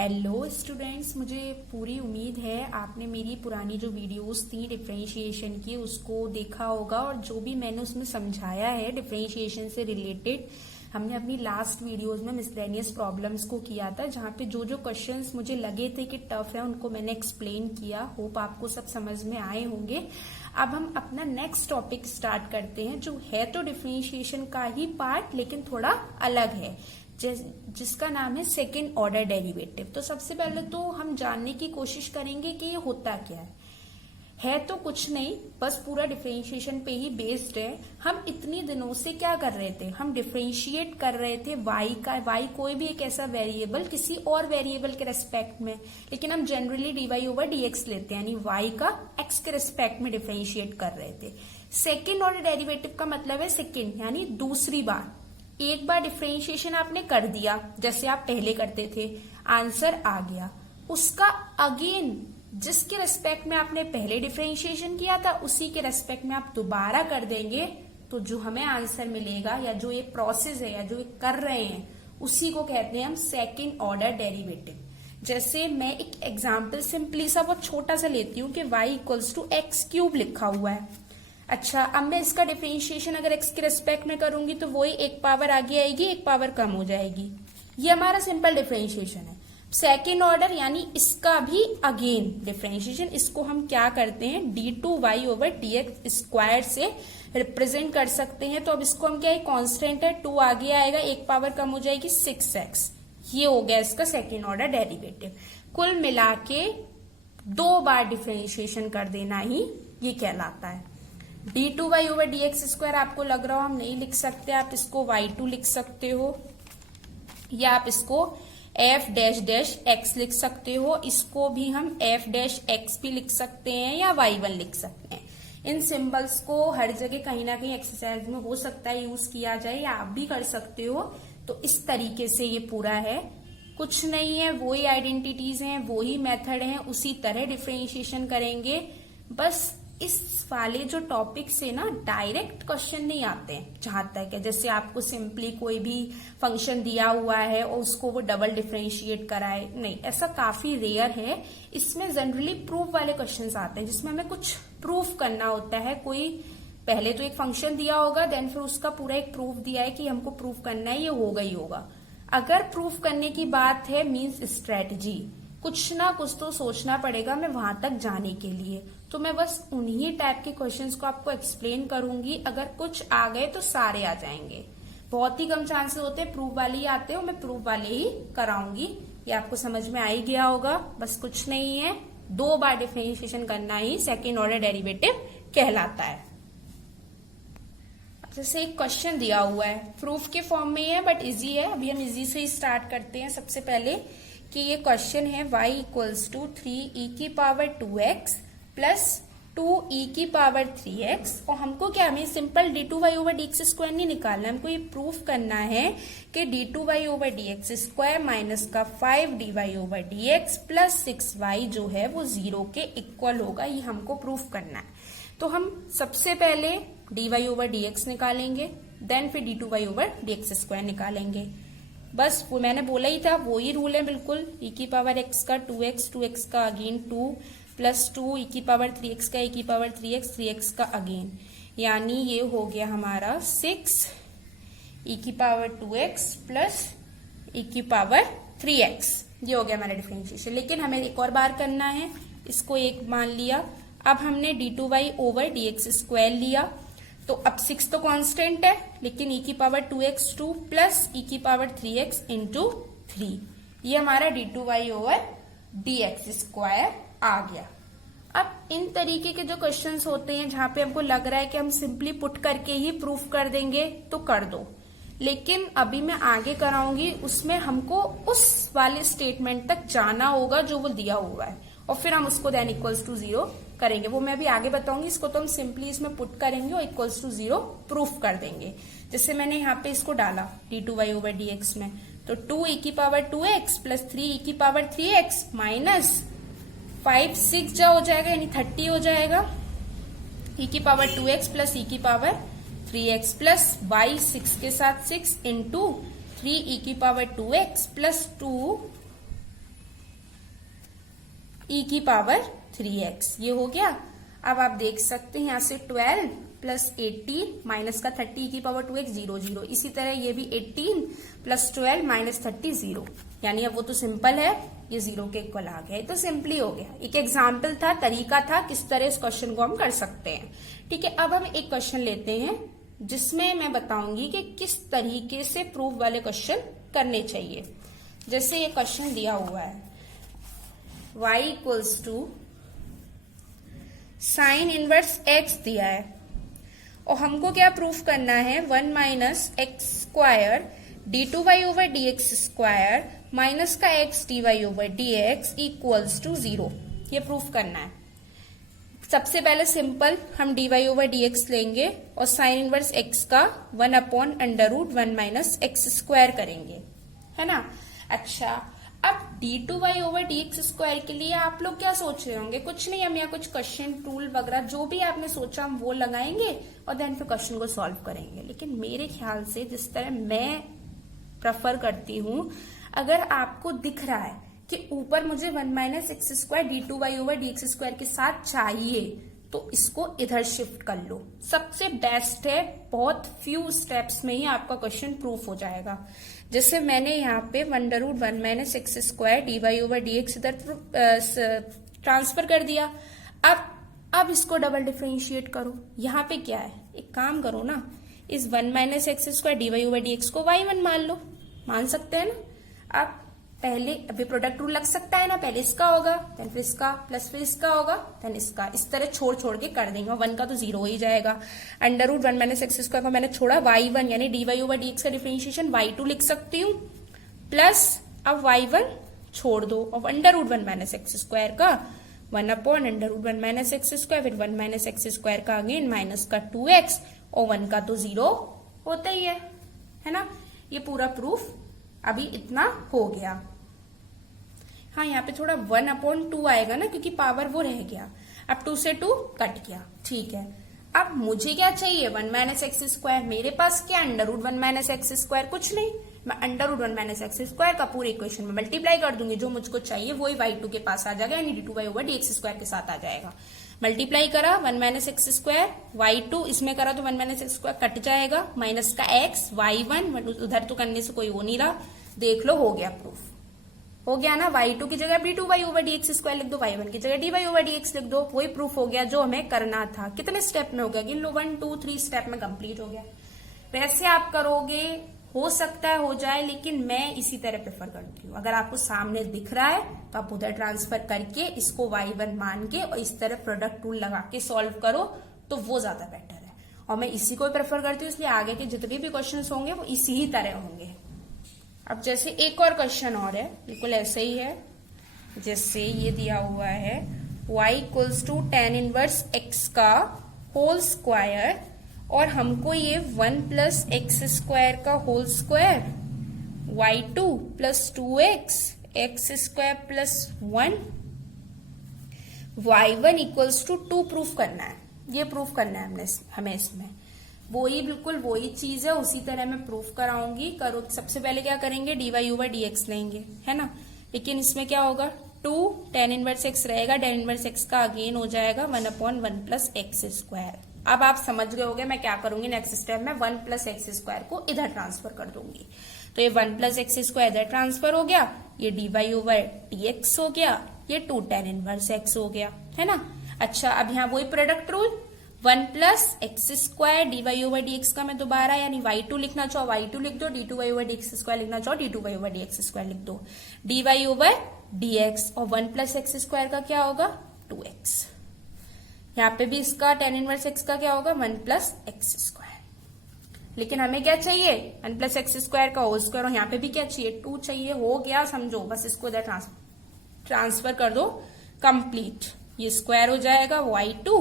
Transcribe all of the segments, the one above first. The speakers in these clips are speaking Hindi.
हेलो स्टूडेंट्स, मुझे पूरी उम्मीद है आपने मेरी पुरानी जो वीडियोस थी डिफरेंशिएशन की उसको देखा होगा और जो भी मैंने उसमें समझाया है डिफरेंशिएशन से रिलेटेड हमने अपनी लास्ट वीडियोस में मिसलेनियस प्रॉब्लम्स को किया था, जहाँ पे जो जो क्वेश्चंस मुझे लगे थे कि टफ है उनको मैंने एक्सप्लेन किया। होप आपको सब समझ में आए होंगे। अब हम अपना नेक्स्ट टॉपिक स्टार्ट करते हैं, जो है तो डिफरेंशिएशन का ही पार्ट लेकिन थोड़ा अलग है, जिसका नाम है सेकेंड ऑर्डर डेरिवेटिव। तो सबसे पहले तो हम जानने की कोशिश करेंगे कि ये होता क्या है तो कुछ नहीं, बस पूरा डिफरेंशिएशन पे ही बेस्ड है। हम इतनी दिनों से क्या कर रहे थे, हम डिफरेंशिएट कर रहे थे y का, y कोई भी एक ऐसा वेरिएबल किसी और वेरिएबल के रेस्पेक्ट में, लेकिन हम जनरली dy ओवर dx लेते हैं, यानी y का x के रेस्पेक्ट में डिफरेंशिएट कर रहे थे। सेकेंड ऑर्डर डेरिवेटिव का मतलब है सेकेंड, यानी दूसरी बार। एक बार डिफरेंशिएशन आपने कर दिया जैसे आप पहले करते थे, आंसर आ गया, उसका अगेन जिसके रेस्पेक्ट में आपने पहले डिफरेंशिएशन किया था उसी के रेस्पेक्ट में आप दोबारा कर देंगे, तो जो हमें आंसर मिलेगा या जो ये प्रोसेस है या जो ये कर रहे हैं उसी को कहते हैं हम सेकेंड ऑर्डर डेरिवेटिव। जैसे मैं एक एग्जाम्पल सिंपली सा बहुत छोटा सा लेती हूँ कि y equals to X cube लिखा हुआ है। अच्छा, अब मैं इसका डिफरेंशिएशन अगर x के रेस्पेक्ट में करूंगी तो वही एक पावर आगे आएगी, एक पावर कम हो जाएगी। ये हमारा सिंपल डिफरेंशिएशन है। सेकेंड ऑर्डर यानी इसका भी अगेन डिफरेंशिएशन, इसको हम क्या करते हैं d2y ओवर dx स्क्वायर से रिप्रेजेंट कर सकते हैं। तो अब इसको हम क्या है, कांस्टेंट है, 2 आगे आएगा, एक पावर कम हो जाएगी 6x। ये हो गया इसका सेकेंड ऑर्डर डेरिवेटिव। कुल मिला के 2 बार डिफरेंशिएशन कर देना ही ये कहलाता है। d2y ओवर dx स्क्वायर आपको लग रहा हो हम नहीं लिख सकते, आप इसको y2 लिख सकते हो या आप इसको f डैश डैश x लिख सकते हो, इसको भी हम f डैश x भी लिख सकते हैं या y1 लिख सकते हैं। इन सिंबल्स को हर जगह कहीं ना कहीं एक्सरसाइज में हो सकता है यूज किया जाए या आप भी कर सकते हो। तो इस तरीके से ये पूरा है, कुछ नहीं है, वही आइडेंटिटीज हैं, वही मेथड हैं, उसी तरह डिफरेंशिएशन करेंगे। बस इस वाले जो टॉपिक से ना डायरेक्ट क्वेश्चन नहीं आते हैं, जहां तक है जैसे आपको सिंपली कोई भी फंक्शन दिया हुआ है और उसको वो डबल डिफरेंशिएट कराए, नहीं, ऐसा काफी रेयर है। इसमें जनरली प्रूफ वाले क्वेश्चंस आते हैं जिसमें हमें कुछ प्रूफ करना होता है। कोई पहले तो एक फंक्शन दिया होगा, देन फिर उसका पूरा एक प्रूफ दिया है कि हमको प्रूफ करना है, ये होगा ही होगा। अगर प्रूफ करने की बात है मीन्स स्ट्रेटजी, कुछ ना कुछ तो सोचना पड़ेगा मैं वहां तक जाने के लिए। तो मैं बस उन्हीं टाइप के क्वेश्चंस को आपको एक्सप्लेन करूंगी। अगर कुछ आ गए तो सारे आ जाएंगे, बहुत ही कम चांसेस होते हैं प्रूफ वाले ही आते हो, मैं प्रूफ वाले ही कराऊंगी। ये आपको समझ में आ ही गया होगा। बस कुछ नहीं है, 2 बार डिफरेंशिएशन करना ही सेकेंड ऑर्डर डेरिवेटिव कहलाता है। जैसे एक क्वेश्चन दिया हुआ है, प्रूफ के फॉर्म में है बट इजी है, अभी हम इजी से ही स्टार्ट करते हैं। सबसे पहले कि ये क्वेश्चन है y इक्वल्स टू 3e की पावर 2x प्लस 2e की पावर 3x, और हमको क्या, हमें simple d2y over dx square नहीं निकालना, हमको ये प्रूफ करना है कि d2y over dx square minus का 5dy over dx plus 6y जो है वो 0 के इक्वल होगा, ये हमको प्रूफ करना है। तो हम सबसे पहले dy ओवर dx निकालेंगे, देन फिर d2y ओवर dx स्क्वायर निकालेंगे। बस वो मैंने बोला ही था, वो ही रूल है बिल्कुल। e की पावर x का 2x का अगेन 2 प्लस 2 e की पावर 3x का e की पावर 3x का अगेन, यानी ये हो गया हमारा 6 e की पावर 2x प्लस e की पावर 3x। ये हो गया हमारा डिफरेंशिएशन। लेकिन हमें एक और बार करना है, इसको एक मान लिया, अब हमने d2y ओवर dx स्क्वायर लिया, तो अब 6 तो कांस्टेंट है, लेकिन e की पावर 2x 2 प्लस e की पावर 3x इंटू 3, ये हमारा d2y ओवर dx स्क्वायर आ गया। अब इन तरीके के जो क्वेश्चंस होते हैं जहां पे हमको लग रहा है कि हम सिंपली पुट करके ही प्रूफ कर देंगे तो कर दो, लेकिन अभी मैं आगे कराऊंगी, उसमें हमको उस वाले स्टेटमेंट तक जाना होगा जो वो दिया हुआ है, और फिर हम उसको देन इक्वल्स टू 0 करेंगे। वो मैं अभी आगे बताऊंगी। इसको तो हम सिंपली इसमें पुट करेंगे और इक्वल्स टू 0 प्रूफ कर देंगे। जैसे मैंने यहाँ पे इसको डाला d2y ओवर dx में, तो 2e की पावर 2x प्लस 3e की पावर 3x माइनस 5 6 जा हो जाएगा, यानी 30 हो जाएगा, e की पावर 2x प्लस e की पावर 3x प्लस y 6 के साथ 6 इंटू 3e की पावर 2x प्लस 2 e की पावर 3x, ये हो गया। अब आप देख सकते हैं यहाँ से 12 प्लस 18 माइनस का 30 की पावर 2x 0 0, इसी तरह ये भी 18 प्लस 12 माइनस 30 0, यानी अब वो तो सिंपल है, ये 0 के इक्वल आ गया। तो सिंपली हो गया, एक एग्जाम्पल था, तरीका था किस तरह इस क्वेश्चन को हम कर सकते हैं। ठीक है, अब हम एक क्वेश्चन लेते हैं जिसमें मैं बताऊंगी कि किस तरीके से प्रूफ वाले क्वेश्चन करने चाहिए। जैसे ये क्वेश्चन दिया हुआ है, y equals to sine inverse x दिया है और हमको क्या प्रूफ करना है, 1 minus x square D two Y over D x square minus का x D Y over D x equals to 0, ये प्रूफ करना है। सबसे पहले सिंपल हम D Y over D x लेंगे और साइन इनवर्स x का 1 upon under root 1 minus x square करेंगे, है ना। अच्छा, अब D two Y over D x square के लिए आप लोग क्या सोच रहे होंगे, कुछ नहीं, हम यहाँ कुछ क्वेश्चन टूल वगैरह जो भी आपने सोचा हम वो लगाएंगे और देन फिर क्वेश्चन को सॉल्व करेंगे। लेकिन मेरे ख्याल से जिस तरह मैं प्रेफर करती हूँ, अगर आपको दिख रहा है कि ऊपर मुझे 1 minus x square D two Y over D x square के साथ चाहिए, तो इसको इधर शिफ्ट कर लो, सबसे बेस्ट है। बहुत फ्यू स्टेप्स में ही आपका क्वेश्चन प्रूफ हो जाएगा। जैसे मैंने यहाँ पे 1√1 minus x square D Y over D X इधर ट्रांसफर कर दिया। अब इसको डबल डिफरेंशिएट करो। यहाँ पे क्या है, एक काम करो ना, इस 1 minus x square D Y over D X को y1 मान लो, मान सकते हैं ना। अब पहले अभी प्रोडक्ट रूल लग सकता है ना, पहले इसका होगा देन फिर इसका प्लस फिर इसका होगा देन इसका, इस तरह छोड़ छोड़ के कर देंगे। 1 का तो 0 हो ही जाएगा। √1 माइनस एक्स स्क्वायर को मैंने छोड़ा, y1 यानी D Y over D x का डिफरेंशिएशन y2 लिख सकती हूँ, प्लस अब y1 छोड़ दो और √1 माइनस एक्स स्क्वायर का 1 अपॉन √1 माइनस एक्स स्क्वायर, फिर 1 माइनस एक्स स्क्वायर का अगेन माइनस का 2x और 1 का तो 0 होता ही है ना। ये पूरा प्रूफ अभी इतना हो गया। हाँ, यहाँ पे थोड़ा 1/2 आएगा ना, क्योंकि पावर वो रह गया। अब 2 से 2 कट गया, ठीक है। अब मुझे क्या चाहिए, 1 माइनस एक्स स्क्वायर। मेरे पास क्या, √1 माइनस एक्स स्क्वायर, कुछ नहीं, मैं √1 माइनस एक्स स्क्वायर का पूरे इक्वेशन में मल्टीप्लाई कर दूंगी। जो मुझको चाहिए वही y2 के पास आ जाएगा, यानी D two Y over D x square के साथ आ जाएगा। मल्टीप्लाई करा 1 माइनस एक्स स्क्वायर y2, इसमें करा तो 1 माइनस एक्स स्क्वायर कट जाएगा, माइनस का x y1, उधर तो करने से कोई हो नहीं रहा, देख लो हो गया प्रूफ। हो गया ना, y2 की जगह D two Y over D x square लिख दो, y1 की जगह D Y over D X लिख दो, वही प्रूफ हो गया जो हमें करना था। कितने स्टेप में हो गया, गिन लो, 1 2 3 स्टेप में कंप्लीट हो गया। वैसे आप करोगे, हो सकता है हो जाए, लेकिन मैं इसी तरह प्रेफर करती हूँ। अगर आपको सामने दिख रहा है तो आप उधर ट्रांसफर करके इसको y1 मान के और इस तरह प्रोडक्ट रूल लगा के सॉल्व करो, तो वो ज्यादा बेटर है। और मैं इसी को प्रेफर करती हूँ, इसलिए आगे के जितने भी क्वेश्चन होंगे वो इसी ही तरह होंगे। अब जैसे एक और क्वेश्चन और है, बिल्कुल ऐसे ही है। जैसे ये दिया हुआ है y equals to tan inverse x का होल स्क्वायर, और हमको ये 1 प्लस एक्स स्क्वायर का whole square, y2 plus 2x x square plus 1, y1 equals to 2 proof करना है। ये प्रूफ करना है हमें इसमें वही, बिल्कुल वही चीज है, उसी तरह मैं प्रूफ कराऊंगी। करो, सबसे पहले क्या करेंगे, d Y over D x लेंगे, है ना। लेकिन इसमें क्या होगा, 2 tan इनवर्स x रहेगा, tan इनवर्स x का अगेन हो जाएगा 1/1 प्लस एक्स स्क्वायर। अब आप समझ गए होंगे मैं क्या करूंगी नेक्स्ट स्टेप में, 1 प्लस एक्स स्क्वायर को इधर ट्रांसफर कर दूंगी। तो ये 1 प्लस एक्स स्क्वायर इधर ट्रांसफर हो गया, ये d Y over D x हो गया, ये 2 tan इनवर्स x हो गया, है ना। अच्छा, अब यहाँ वही product rule, 1 plus x square D Y over D x का मैं दोबारा, यानी y2 लिखना चाहो y2 लिख दो, d two Y over D x square लिखना चाहो d two Y over D x square लिख दो, d Y over D x, और 1 प्लस एक्स स्क्वायर का क्या होगा, 2x। यहाँ पे भी इसका tan इनवर्स x का क्या होगा, 1 प्लस एक्स स्क्वायर। लेकिन हमें क्या चाहिए, 1 प्लस एक्स स्क्वायर का होल स्क्वायर, और यहाँ पे भी क्या चाहिए, 2 चाहिए। हो गया, समझो, बस इसको इधर ट्रांसफर कर दो, कंप्लीट। ये स्क्वायर हो जाएगा y2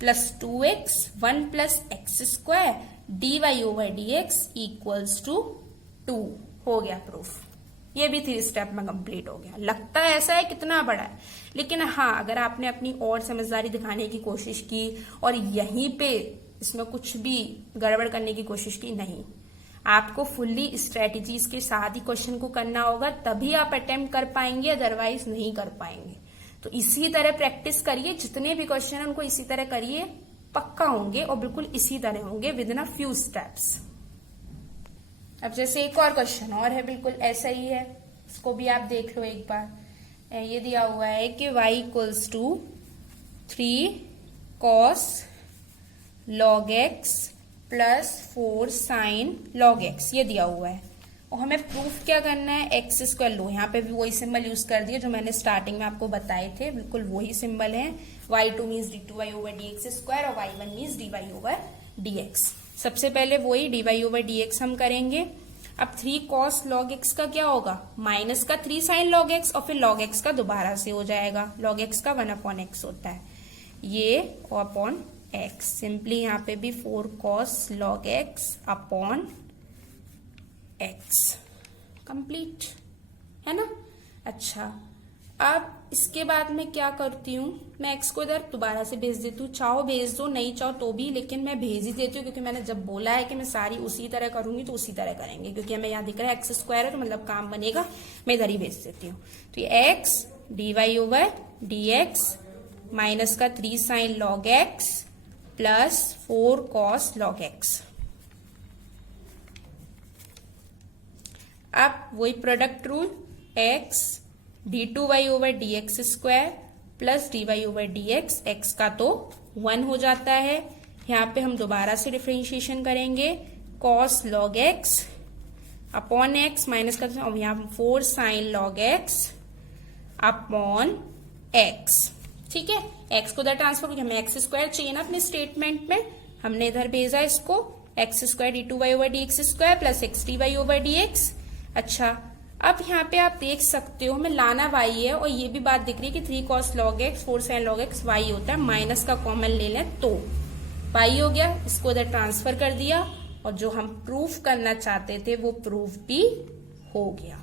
plus 2x 1 plus x square D Y over D x equals to 2। हो गया प्रूफ। ये भी 3 स्टेप में कंप्लीट हो गया। लगता है ऐसा है कितना बड़ा है, लेकिन हाँ, अगर आपने अपनी और समझदारी दिखाने की कोशिश की और यहीं पे इसमें कुछ भी गड़बड़ करने की कोशिश की, नहीं, आपको फुल्ली स्ट्रेटेजीज के साथ ही क्वेश्चन को करना होगा, तभी आप अटेम्प्ट कर पाएंगे, अदरवाइज नहीं कर पाएंगे। तो इसी तरह प्रैक्टिस करिए, जितने भी क्वेश्चन है उनको इसी तरह करिए, पक्का होंगे और बिल्कुल इसी तरह होंगे with in a few steps. अब जैसे एक और क्वेश्चन और है, बिल्कुल ऐसा ही है, इसको भी आप देख लो एक बार। ये दिया हुआ है कि y equals to 3 cos log x plus 4 sin log x, ये दिया हुआ है और हमें प्रूफ क्या करना है, एक्स स्क्वायर लो। यहाँ पे भी वही सिंबल यूज कर दिए जो मैंने स्टार्टिंग में आपको बताए थे, बिल्कुल वही सिंबल है। y2 means d2y over dx square और y1 means dy over dx। सबसे पहले वही dy ओवर dx हम करेंगे। अब 3 cos log x का क्या होगा, माइनस का 3 sin log x और फिर log x का दोबारा से हो जाएगा, log x का 1/x होता है ये और अपॉन x। सिंपली यहाँ पे भी 4 cos log x upon x complete है ना। अच्छा, अब इसके बाद मैं क्या करती हूँ, मैं x को इधर दोबारा से भेज देती हूँ, चाहो भेज दो नहीं चाहो तो भी, लेकिन मैं भेज ही देती हूँ क्योंकि मैंने जब बोला है कि मैं सारी उसी तरह करूंगी तो उसी तरह करेंगे, क्योंकि हमें यहाँ दिख रहा है एक्स स्क्वायर है तो मतलब काम बनेगा, मैं इधर ही भेज देती हूँ। तो ये x dy over dx minus का 3 sin log x plus 4 cos log x। अब वही product rule, x d2y over dx square plus dy over dx, x का तो 1 हो जाता है। यहाँ पे हम दोबारा से डिफरेंशिएशन करेंगे, cos log x upon x minus का, और यहाँ 4 sin log x upon x। ठीक है, x को इधर ट्रांसफर करके हमें x स्क्वायर चाहिए ना अपने स्टेटमेंट में, हमने इधर भेजा इसको x square d2y over dx square plus x dy over dx। अच्छा, अब यहाँ पे आप देख सकते हो हमें लाना y है और ये भी बात दिख रही है कि 3 cos log x 4 sin log x y होता है, माइनस का कॉमन ले लें तो y हो गया, इसको इधर ट्रांसफर कर दिया और जो हम प्रूफ करना चाहते थे वो प्रूफ भी हो गया।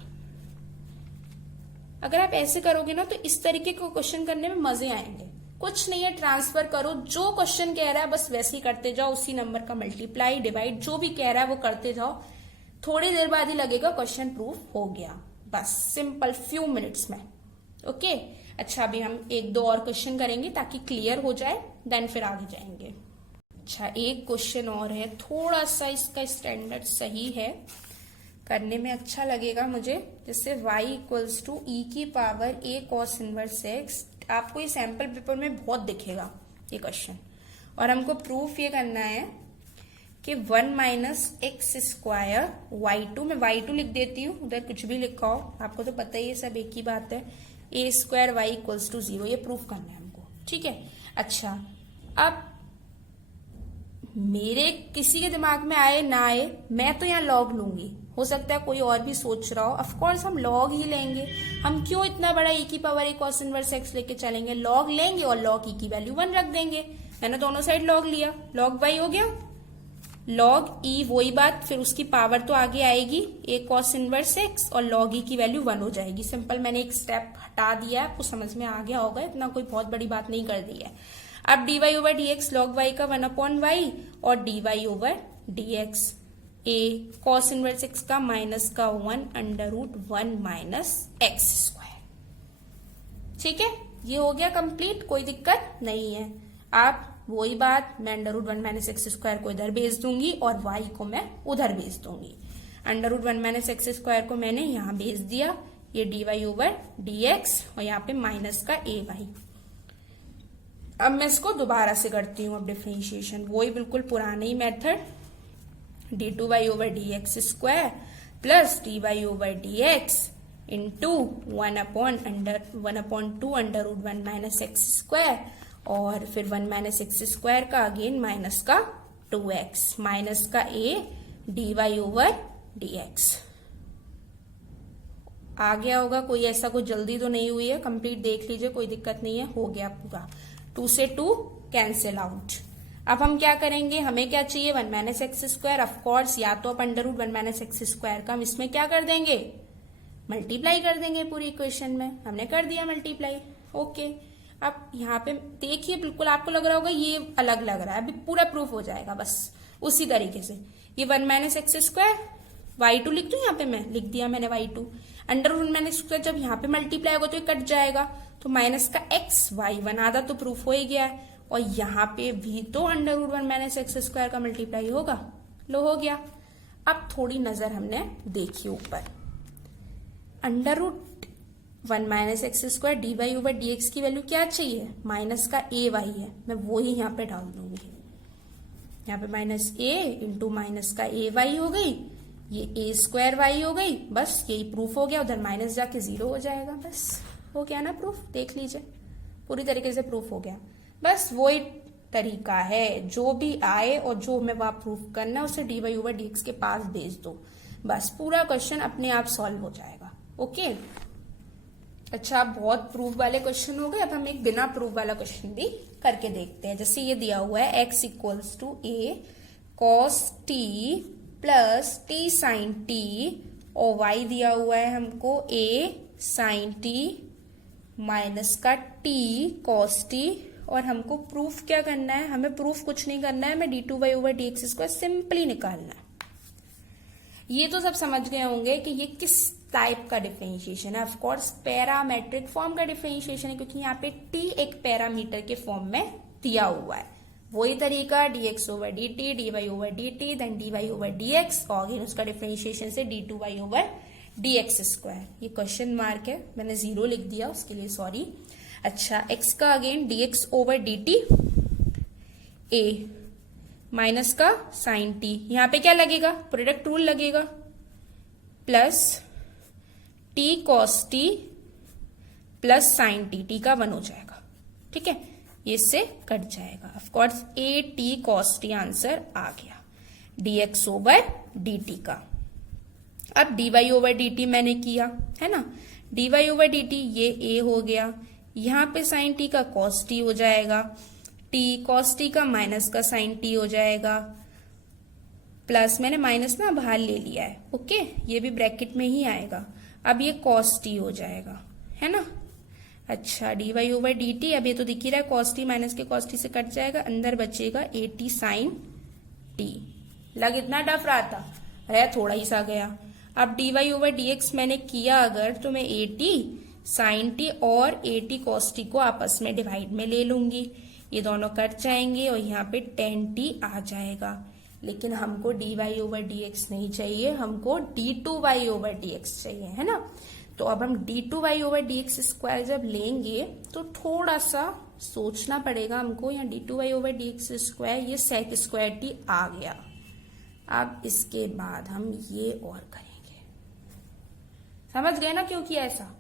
अगर आप ऐसे करोगे ना तो इस तरीके को क्वेश्चन करने में मजे आएंगे। कुछ नहीं है, ट्रांसफर करो, जो क्वेश्चन कह रहा है बस वैसे ही करते जाओ, उसी नंबर का मल्टीप्लाई डिवाइड जो भी कह रहा है वो करते जाओ, थोड़ी देर बाद ही लगेगा क्वेश्चन प्रूफ हो गया, बस सिंपल फ्यू मिनट्स में। ओके, अच्छा अभी हम एक दो और क्वेश्चन करेंगे ताकि क्लियर हो जाए, देन फिर आगे जाएंगे। अच्छा, एक क्वेश्चन और है, थोड़ा सा इसका स्टैंडर्ड सही है, करने में अच्छा लगेगा मुझे, जिससे y इक्वल्स टू e की power a cos inverse x। आपको ये सैंपल पेपर में बहुत दिखेगा ये क्वेश्चन, और हमको प्रूफ ये करना है कि 1 माइनस एक्स स्क्वायर y2, मैं y2 लिख देती हूँ, उधर कुछ भी लिखा हो, आपको तो पता ही है सब एक ही बात है, a square y equals to 0, ये प्रूफ करना है हमको। ठीक है, अच्छा अब मेरे किसी के दिमाग में आए ना आए, मैं तो यहाँ लॉग लूंगी, हो सकता है कोई और भी सोच रहा हो, ऑफ कोर्स हम लॉग ही लेंगे, हम क्यों इतना बड़ा e की power a cos inverse x लेके चलेंगे, लॉग लेंगे और लॉग e की वैल्यू 1 रख देंगे। मैंने दोनों साइड लॉग लिया, लॉग y हो गया, लॉग e वही बात, फिर उसकी पावर तो आगे आएगी a cos इनवर्स x और लॉग e की वैल्यू 1 हो जाएगी। सिंपल, मैंने एक स्टेप हटा दिया, आपको समझ में आ गया होगा, इतना कोई बहुत बड़ी बात नहीं कर दी है। अब dy over dx log y का 1 अपॉन y और dy over dx a cos inverse x का माइनस का 1 under root 1 minus x square. ठीक है, ये हो गया कंप्लीट, कोई दिक्कत नहीं है। आप वही बात, मैं under root 1 minus x square को इधर भेज दूंगी और y को मैं उधर भेज दूंगी। Under root 1 minus x square को मैंने यहाँ भेज दिया, ये dy ओवर dx और यहाँ पे माइनस का ay। अब मैं इसको दोबारा से करती हूँ, अब डिफरेंशिएशन वही बिल्कुल पुराना ही method, d2y over dx square plus dy over dx into 1 upon 2 under root 1 minus x square और फिर 1 माइनस एक्स स्क्वायर का अगेन माइनस का 2x माइनस का a dy ओवर dx। आ गया होगा, कोई ऐसा कोई जल्दी तो नहीं हुई है, कंप्लीट देख लीजिए, कोई दिक्कत नहीं है, हो गया पूरा। 2 से 2 कैंसिल आउट। अब हम क्या करेंगे, हमें क्या चाहिए 1 माइनस एक्स स्क्वायर, ऑफकोर्स या तो आप under root 1 minus x square का हम इसमें क्या कर देंगे, मल्टीप्लाई कर देंगे पूरी इक्वेशन में, हमने कर दिया मल्टीप्लाई। ओके, अब यहाँ पे देखिए, बिल्कुल आपको लग रहा होगा ये अलग लग रहा है, अभी पूरा प्रूफ हो जाएगा बस उसी तरीके से। ये 1 माइनस एक्स स्क्वायर y2 लिख दूं, यहाँ पे मैं लिख दिया मैंने y2। Under root minus square जब यहाँ पे मल्टीप्लाई होगा तो ये कट जाएगा, तो माइनस का x y1 आधा तो प्रूफ हो ही गया है। और यहाँ पे भी तो under root 1 minus x square का मल्टीप्लाई होगा, लो हो गया। अब थोड़ी नजर हमने देखी ऊपर, under root 1 minus x square D Y over D x की वैल्यू क्या चाहिए, माइनस का ए वाई है, मैं वो ही यहाँ पे डाल दूंगी। यहाँ पे माइनस ए इंटू माइनस का ए वाई हो गई, ये ए स्क्वायर वाई हो गई, बस यही प्रूफ हो गया। उधर माइनस जाके 0 हो जाएगा, बस हो गया ना प्रूफ। देख लीजिए पूरी तरीके से प्रूफ हो गया। बस वही तरीका है, जो भी आए और जो हमें वहां प्रूफ करना है उसे d Y over D x के पास भेज दो, बस पूरा क्वेश्चन अपने आप सॉल्व हो जाएगा। ओके, अच्छा बहुत प्रूफ वाले क्वेश्चन हो गए। अब हम एक बिना प्रूफ वाला क्वेश्चन भी करके देखते हैं। जैसे ये दिया हुआ है x equals to a cos t plus t sine t, और y दिया हुआ है हमको a साइन टी माइनस का t कॉस टी, और हमको प्रूफ क्या करना है, हमें प्रूफ कुछ नहीं करना है, हमें d two Y over D x square simply निकालना है। ये तो सब समझ गए होंगे कि ये किस टाइप का डिफरेंशिएशन है। ऑफ कोर्स पैरामेट्रिक फॉर्म का डिफरेंशिएशन है, क्योंकि यहाँ पे t एक पैरामीटर के फॉर्म में दिया हुआ है। वही तरीका dx over dt, dy over dt, then dy over dx, और अगेन उसका डिफरेंशिएशन से d2y ओवर dx स्क्वायर। ये क्वेश्चन मार्क है, मैंने 0 लिख दिया, उसके लिए सॉरी। अच्छा x का again dx over dt a minus का साइन t, यहाँ पे क्या लगेगा, प्रोडक्ट रूल लगेगा, plus t cos t plus sign t, t का 1 हो जाएगा, ठीक है, ये इससे कट जाएगा। Of course a t cos t answer आ गया dx ओवर dt का। अब dy ओवर dt मैंने किया है ना, dy ओवर dt ये a हो गया, यहाँ पे साइन t का cos t हो जाएगा, t cos t का माइनस का साइन t हो जाएगा, प्लस मैंने माइनस ना बाहर ले लिया है, ओके, ये भी ब्रैकेट में ही आएगा। अब ये cos t हो जाएगा, है ना। अच्छा dy ओवर dt, अब ये तो दिख ही रहा है cos t माइनस के cos t से कट जाएगा, अंदर बचेगा at साइन t। लग इतना टफ रहा था, अरे थोड़ा ही सा गया। अब dy ओवर dx मैंने किया अगर, तो मैं at साइन t और at cos t को आपस में डिवाइड में ले लूंगी, ये दोनों कट जाएंगे और यहाँ पे tan t आ जाएगा। लेकिन हमको dy ओवर dx नहीं चाहिए, हमको d2y ओवर dx चाहिए, है ना। तो अब हम d2y ओवर dx स्क्वायर जब लेंगे तो थोड़ा सा सोचना पड़ेगा हमको। यहाँ d2y ओवर dx स्क्वायर, ये sec स्क्वायर t आ गया। अब इसके बाद हम ये और करेंगे, समझ गए ना क्यों किया ऐसा,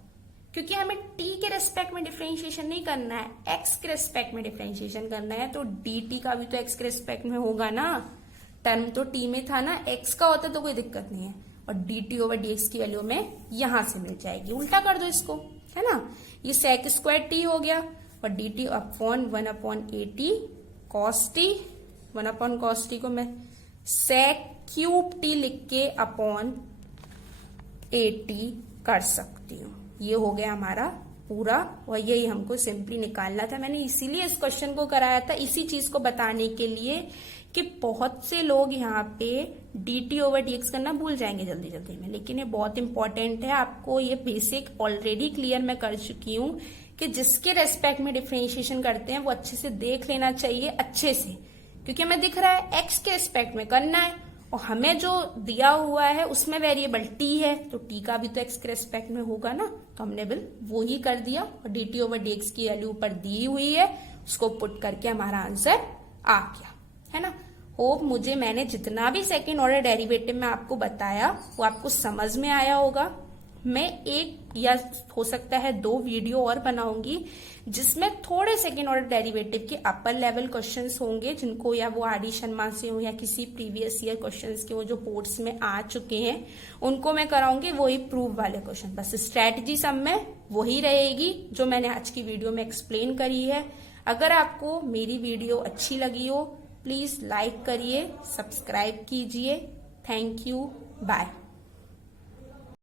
क्योंकि हमें t के रेस्पेक्ट में डिफरेंशिएशन नहीं करना है, x के रेस्पेक्ट में डिफरेंशिएशन करना है। तो dt का भी तो x के रेस्पेक्ट में होगा ना, टर्म तो t में था ना, x का होता तो कोई दिक्कत नहीं है, और dt ओवर dx की वैल्यू में यहां से मिल जाएगी। उल्टा कर दो इसको, है ना, ये sec स्क्वायर t हो गया, और dt upon 1 upon at cos t, 1 upon cos t को मैं sec क्यूब t लिख के अपॉन at कर सकती हूँ। ये हो गया हमारा पूरा, और यही हमको सिंपली निकालना था। मैंने इसीलिए इस क्वेश्चन को कराया था, इसी चीज को बताने के लिए कि बहुत से लोग यहाँ पे dt ओवर dx करना भूल जाएंगे जल्दी जल्दी में, लेकिन ये बहुत इंपॉर्टेंट है। आपको ये बेसिक ऑलरेडी क्लियर मैं कर चुकी हूँ कि जिसके रेस्पेक्ट में डिफरेंशिएशन करते हैं वो अच्छे से देख लेना चाहिए, अच्छे से, क्योंकि हमें दिख रहा है x के रेस्पेक्ट में करना है, और हमें जो दिया हुआ है उसमें वेरिएबल t है, तो t का भी तो x के रेस्पेक्ट में होगा ना, तो हमने बिल वो ही कर दिया, और dt ओवर dx की वैल्यू ऊपर दी हुई है, उसको पुट करके हमारा आंसर आ गया, है ना। होप मुझे मैंने जितना भी सेकेंड ऑर्डर डेरिवेटिव में आपको बताया वो आपको समझ में आया होगा। मैं एक या हो सकता है 2 वीडियो और बनाऊंगी जिसमें थोड़े सेकेंड ऑर्डर डेरिवेटिव के अपर लेवल क्वेश्चंस होंगे, जिनको या वो आर डी शर्मा से हो या किसी प्रीवियस ईयर क्वेश्चंस के वो जो बोर्ड्स में आ चुके हैं उनको मैं कराऊंगी, वही प्रूफ वाले क्वेश्चन। बस स्ट्रेटजी सब में वही रहेगी जो मैंने आज की वीडियो में एक्सप्लेन करी है। अगर आपको मेरी वीडियो अच्छी लगी हो प्लीज लाइक करिए, सब्सक्राइब कीजिए। Thank you, bye.